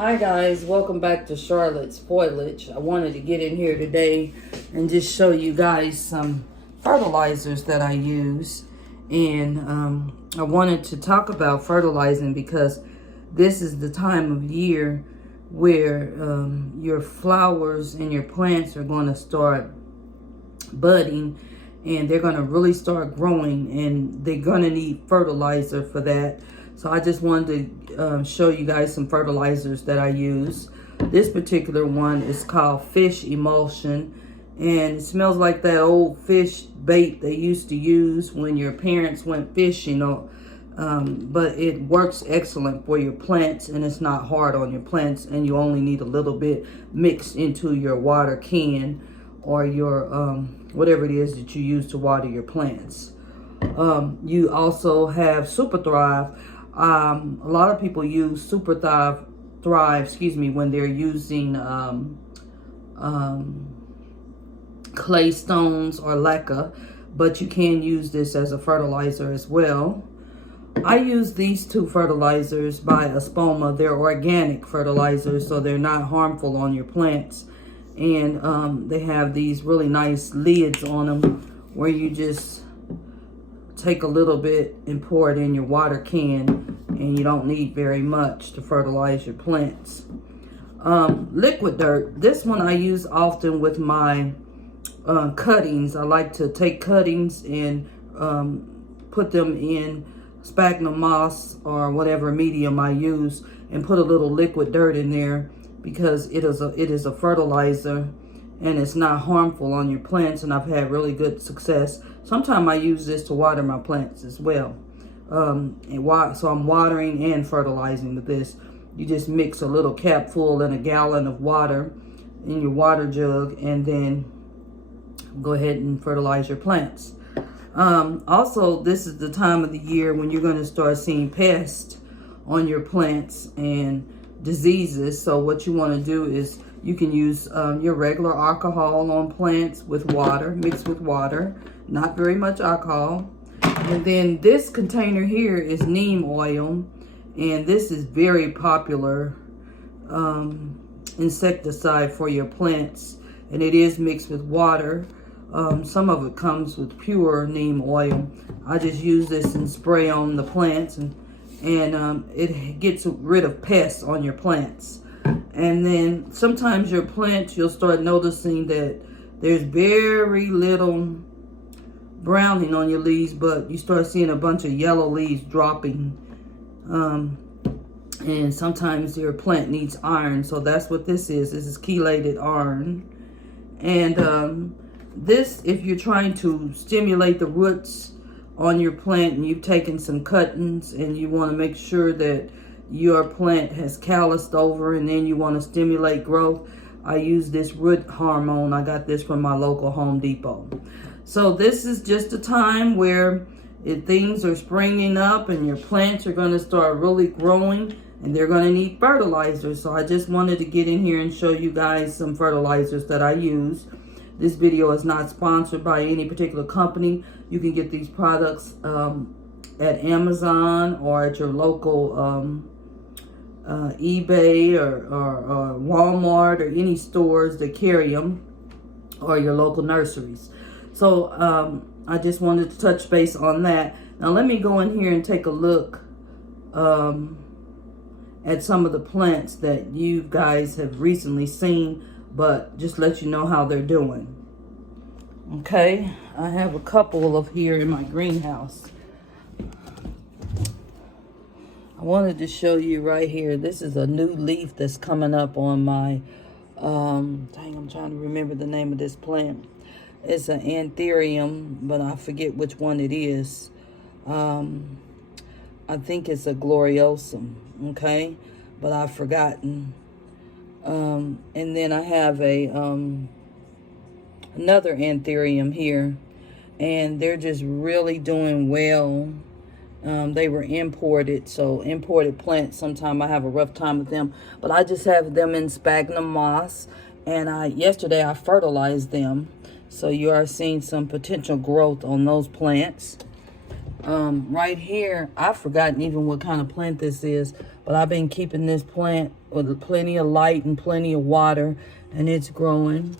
Hi guys, welcome back to Charlotte's Foliage. I wanted to get in here today and just show you guys some fertilizers that I use. And I wanted to talk about fertilizing because this is the time of year where your flowers and your plants are going to start budding and they're going to really start growing, and they're going to need fertilizer for that. So I just wanted to show you guys some fertilizers that I use. This particular one is called Fish Emulsion, and it smells like that old fish bait they used to use when your parents went fishing. But it works excellent for your plants, and it's not hard on your plants, and you only need a little bit mixed into your water can or your whatever it is that you use to water your plants. You also have Super Thrive. A lot of people use Super Thrive, when they're using clay stones or leca, but you can use this as a fertilizer as well. I use these two fertilizers by Espoma. They're organic fertilizers, so they're not harmful on your plants. And they have these really nice lids on them where you just take a little bit and pour it in your water can, and you don't need very much to fertilize your plants. Liquid dirt, this one I use often with my cuttings. I like to take cuttings and put them in sphagnum moss or whatever medium I use, and put a little liquid dirt in there because it is a fertilizer and it's not harmful on your plants, and I've had really good success. Sometimes I use this to water my plants as well. So I'm watering and fertilizing with this. You just mix a little cap full in a gallon of water in your water jug, and then go ahead and fertilize your plants. Also, this is the time of the year when you're going to start seeing pests on your plants and diseases. So what you want to do is you can use your regular alcohol on plants with water, mixed with water, not very much alcohol. And then this container here is neem oil, and this is very popular insecticide for your plants, and it is mixed with water. Some of it comes with pure neem oil. I just use this and spray on the plants, and it gets rid of pests on your plants. And then sometimes your plants, you'll start noticing that there's very little browning on your leaves, but you start seeing a bunch of yellow leaves dropping. And sometimes your plant needs iron, so that's what this is. This is chelated iron. And this, if you're trying to stimulate the roots on your plant and you've taken some cuttings and you want to make sure that your plant has calloused over, and then you want to stimulate growth, I use this root hormone. I got this from my local Home Depot. So this is just a time where things are springing up and your plants are going to start really growing, and they're going to need fertilizers. So I just wanted to get in here and show you guys some fertilizers that I use. This video is not sponsored by any particular company. You can get these products at Amazon or at your local eBay or Walmart or any stores that carry them, or your local nurseries. So I just wanted to touch base on that. Now let me go in here and take a look at some of the plants that you guys have recently seen, but just let you know how they're doing. Okay, I have a couple of here in my greenhouse. I wanted to show you right here. This is a new leaf that's coming up on my, I'm trying to remember the name of this plant. It's an anthurium, but I forget which one it is. I think it's a gloriosum, okay? But I've forgotten. And then I have a another anthurium here, and they're just really doing well. They were imported, so imported plants, sometimes I have a rough time with them, but I just have them in sphagnum moss, and yesterday I fertilized them, so you are seeing some potential growth on those plants. Right here, I've forgotten even what kind of plant this is, but I've been keeping this plant with plenty of light and plenty of water, and it's growing.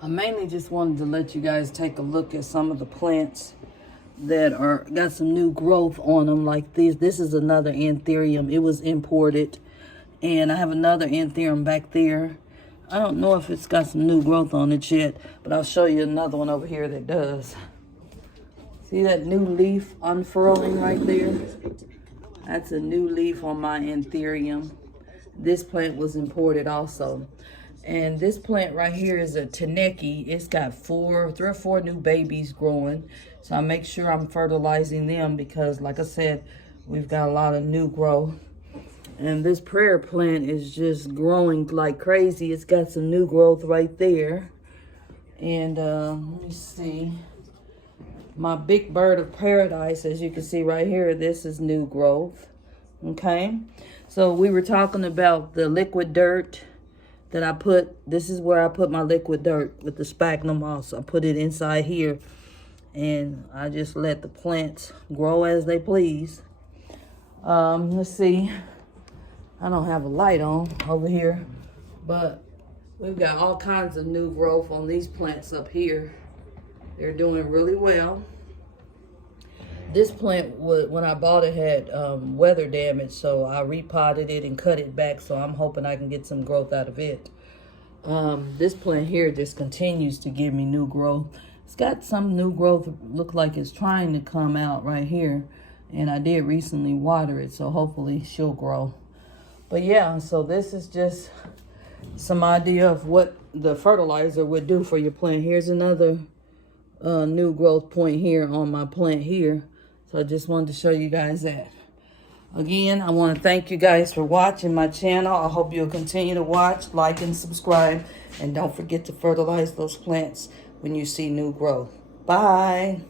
I mainly just wanted to let you guys take a look at some of the plants that got some new growth on them, like this. This is another anthurium. It was imported, and I have another anthurium back there. I don't know if it's got some new growth on it yet, but I'll show you another one over here that does. See that new leaf unfurling right there? That's a new leaf on my anthurium. This plant was imported also. And this plant right here is a Taneki. It's got 3 or 4 new babies growing. So I make sure I'm fertilizing them because, like I said, we've got a lot of new growth. And this prayer plant is just growing like crazy. It's got some new growth right there. And let me see. My big bird of paradise, as you can see right here, this is new growth. Okay. So we were talking about the liquid dirt that I put. This is where I put my liquid dirt with the sphagnum moss. I put it inside here, and I just let the plants grow as they please. Let's see. I don't have a light on over here, but we've got all kinds of new growth on these plants up here. They're doing really well. This plant, when I bought it, had weather damage, so I repotted it and cut it back, so I'm hoping I can get some growth out of it. This plant here just continues to give me new growth. It's got some new growth, look like it's trying to come out right here, and I did recently water it, so hopefully she'll grow. But yeah, so this is just some idea of what the fertilizer would do for your plant. Here's another new growth point here on my plant here. So I just wanted to show you guys that. Again, I want to thank you guys for watching my channel. I hope you'll continue to watch, like, and subscribe. And don't forget to fertilize those plants when you see new growth. Bye.